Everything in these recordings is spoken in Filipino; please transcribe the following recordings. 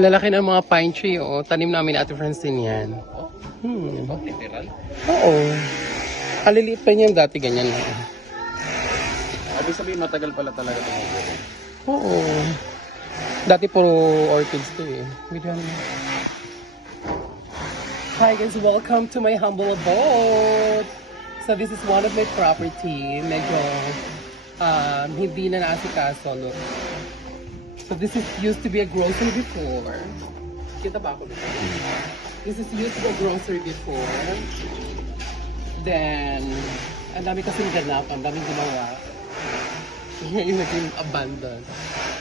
Lalaki ng mga pine tree, oh. Tanim namin ni Ate Francine yan. Ito, literal. Oo. Kaliliit pa niyan dati, ganyan lang. Ibig sabihin, matagal pala talaga tumubo. Oo. Dati puro orchids to eh. Hi guys, welcome to my humble abode. So this is one of my property. Medyo hindi na naasikaso, look. So this is used to be a grocery before. Kita ba ako dito? This is used to be a grocery before. Then, ang dami kasing ganap, ang daming gumawa. Ngayon naging abandoned.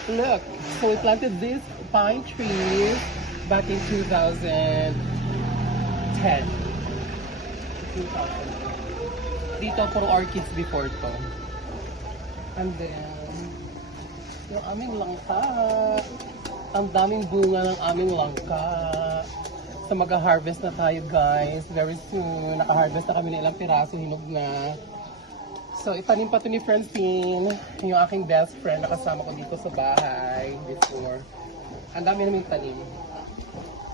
Look, so we planted these pine trees back in 2010. Dito puro orchids before to. And then, yung aming langka. Ang daming bunga ng aming langka. So mag-harvest na tayo guys. Very soon. Naka-harvest na kami ng ilang piraso. Hinog na. So itanim pa to ni Francine. Yung aking best friend. Nakasama ko dito sa bahay before. Ang dami namin tanim.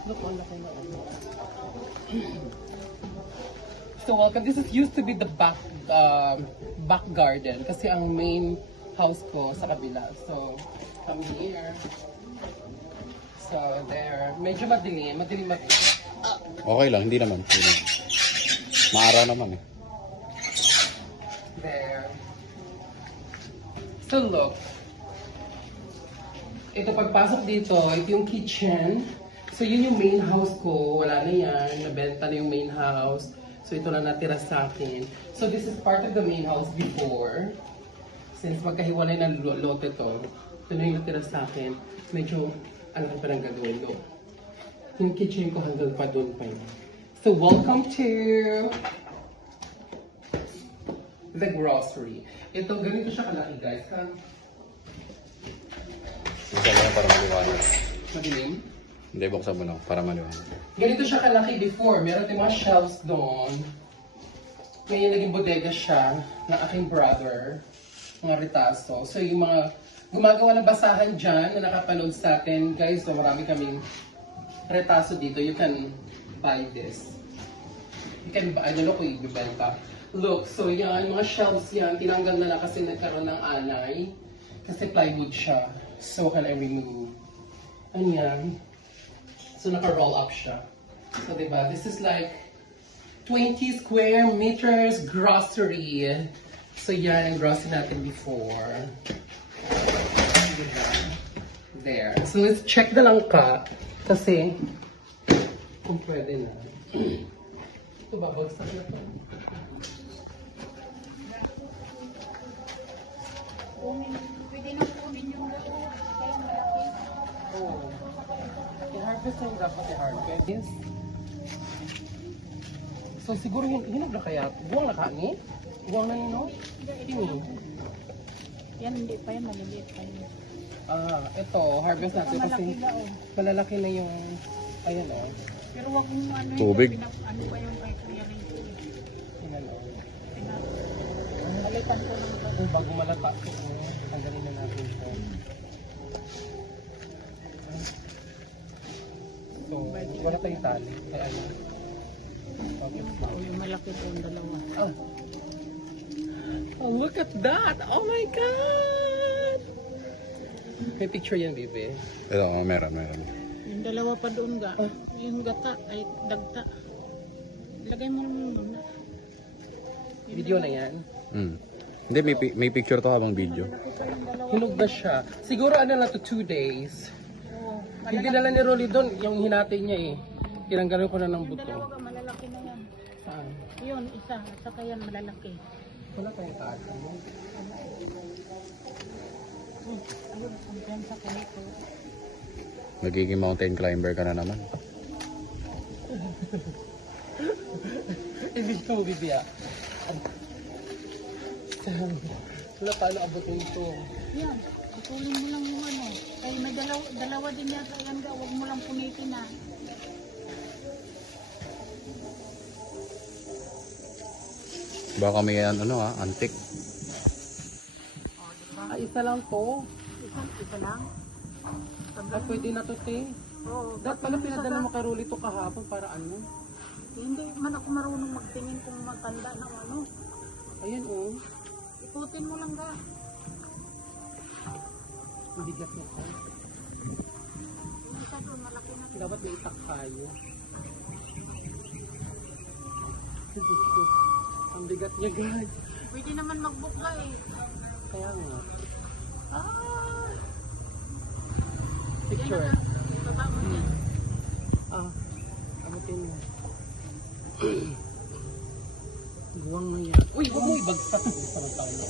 Look, ang laki na. So welcome. This is used to be the back garden. Kasi ang main house ko sa kabila. So, come here. So, there. Medyo madilim. Madilim. Okay lang, hindi naman. Maaraw naman eh. There. So, look. Ito, pagpasok dito, ito yung kitchen. So, yun yung main house ko. Wala na yan. Nabenta na yung main house. So, ito na natira sa akin. So, this is part of the main house before. Since magkahiwalay ng lote to, ito na yung natira sa akin. Medyo, ano pa nang gagawin ko. Yung kitchen ko hanggang pa doon pa yun. So, welcome to the grocery. Ito, ganito siya kalaki guys. Buksan mo lang para maliwanag. Madilim? Hindi, buksan mo lang para maliwanag. Ganito siya kalaki before. Meron tayong mga shelves doon. Ngayon naging bodega siya ng aking brother. Mga retaso. So yung mga gumagawa ng basahan dyan na nakapanood sa atin. Guys, so marami kaming retaso dito. You can buy this. You can buy, ano kung ibibenta. Look, so yan, mga shelves yan. Tinanggal na lang kasi nagkaroon ng anay. Kasi plywood siya. So can I remove? Ano yan? So naka-roll up siya. So diba, this is like 20 square meters grocery. So yan ang grocery natin before. Diba? There. So let's check the langka. Kasi, kung pwede na. Ito babagsak na ito. Pwede na kunin yung laro. Kaya malaki. Oo. I-harvest na yung dapat i-harvest. So siguro hinog na kaya. Buwang na kani? Buwang na nino? Hindi. Yan, hindi pa yan. Maliliit pa yan. Ito, harvest natin kasi Malaki ba oh? malalaki na yung, ayan o. Pero wag mo ano yun. Tubig. Ano ba yung kay Kuya Rinto? Ayan o. Palitan ko ng ito. Kung bago malata ito, tanggalin na natin ito. So, wala tayong tali. Kaya ano. Yung malaki po yung dalawa. Oh, look at that! Oh my God! May picture yan, baby. Ito, meron. Yung dalawa pa doon ga. Yung gata ay dagta. Lagay mo muna. Video na yan. Hindi, may picture to habang video. Malaki pa yung dalawa. Hinog na siya. Siguro ano na to, 2 days. Oo. Hindi nala ni Rolly doon, yung hinati niya eh. Tinanggalin ko na ng Yung buto. dalawa ga malalaki na yan. Saan? Yun, isa. At saka yan malalaki. Wala tayong tali. Ayun, ang sa kanito. Magiging mountain climber ka na naman. Hindi ko bibiya. Wala paano abutin ito. Yan, putulin mo lang yung ano. Kaya may dalawa din yata yan ga. Huwag mo lang punitin na. Baka may antik. Isa lang to. Isa lang. Pwede na to, te. Oo. Dapat pala pinadala mo kay Rolly to kahapon para ano? Hindi man ako marunong magtingin kung matanda ng ano. Ayun oh. Ikutin mo lang ga. Ang bigat na ko. Minsan doon malaki na. Dapat may itak tayo. Ang bigat niya guys. Pwede naman magbukla eh. Kaya nga. Ah! Picture. Baba mo yan. Ah. Amutin mo. Guwang na yan. Uy, huwag mo ibagsak. Parang tao na.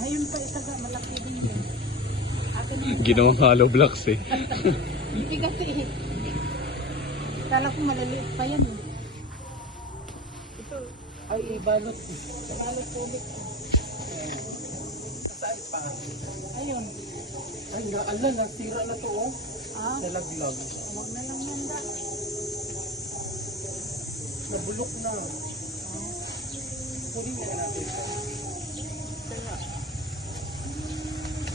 Ayun pa itaga, malaki din yun. Akin yun. Ginawang hollow blocks eh. Hindi kasi eh. Kala ko maliliit pa yan eh. Ito, Ay, ibalot. malot ulit. Saan pa? Ayun. Ay, ala, nasira na to oh. Ah, Nalaglag. huwag na lang yan da. Nabulok na. Puri na natin. Kaya,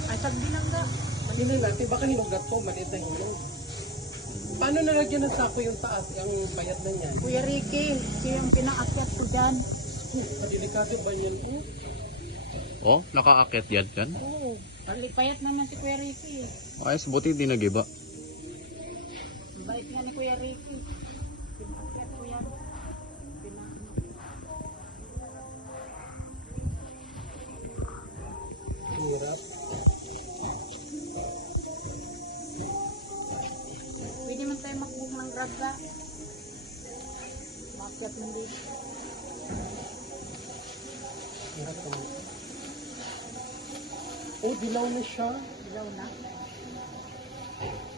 Ay, sagdi lang da. hindi natin, baka hinugat to, maliit na hinog. Paano nalagyan ng sako yung taas, yung bayat na niyan? Kuya Ricky, siya yung pinaakyat ko dyan. Delikado ba yan? Oh, nakaakyat yan dyan. Oo. Payat naman si Kuya Ricky. Ayos, buti di nagiba. Ang bait nga ni Kuya Ricky. Pinaakyat ko yan. Hirap. Pwede man tayo mag-book ng grab ka. Maakyat mo dito. Hirap to. Oh, dilaw na siya. Ilaw na.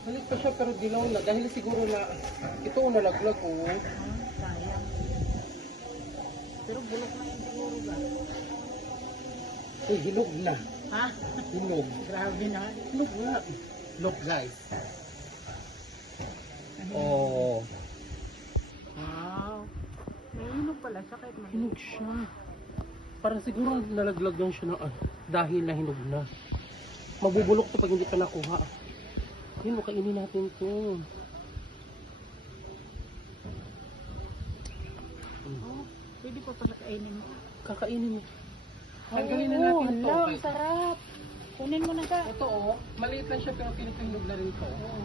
Balik pa siya pero dilaw na. Dahil siguro na ito ang nalaglag oh. Ah, sayang. Pero bulok na yung siguro ba? Eh, hinog na. Ha? Hinog. Grabe na. Hinog na. Look guys. Oh. Wow. May hinog pala siya kahit may Hinog siya. Parang siguro nalaglag lang siya na dahil na hinog na. Mabubulok to pag hindi pa nakuha. Yun, kainin natin to. Oh, pwede pa pala kainin mo. Kakainin mo. Tanggalin na Oo, natin to. hala, ang sarap. Kunin mo na ka. Ito oh, maliit lang siya pero pinupinog na rin to. Oo.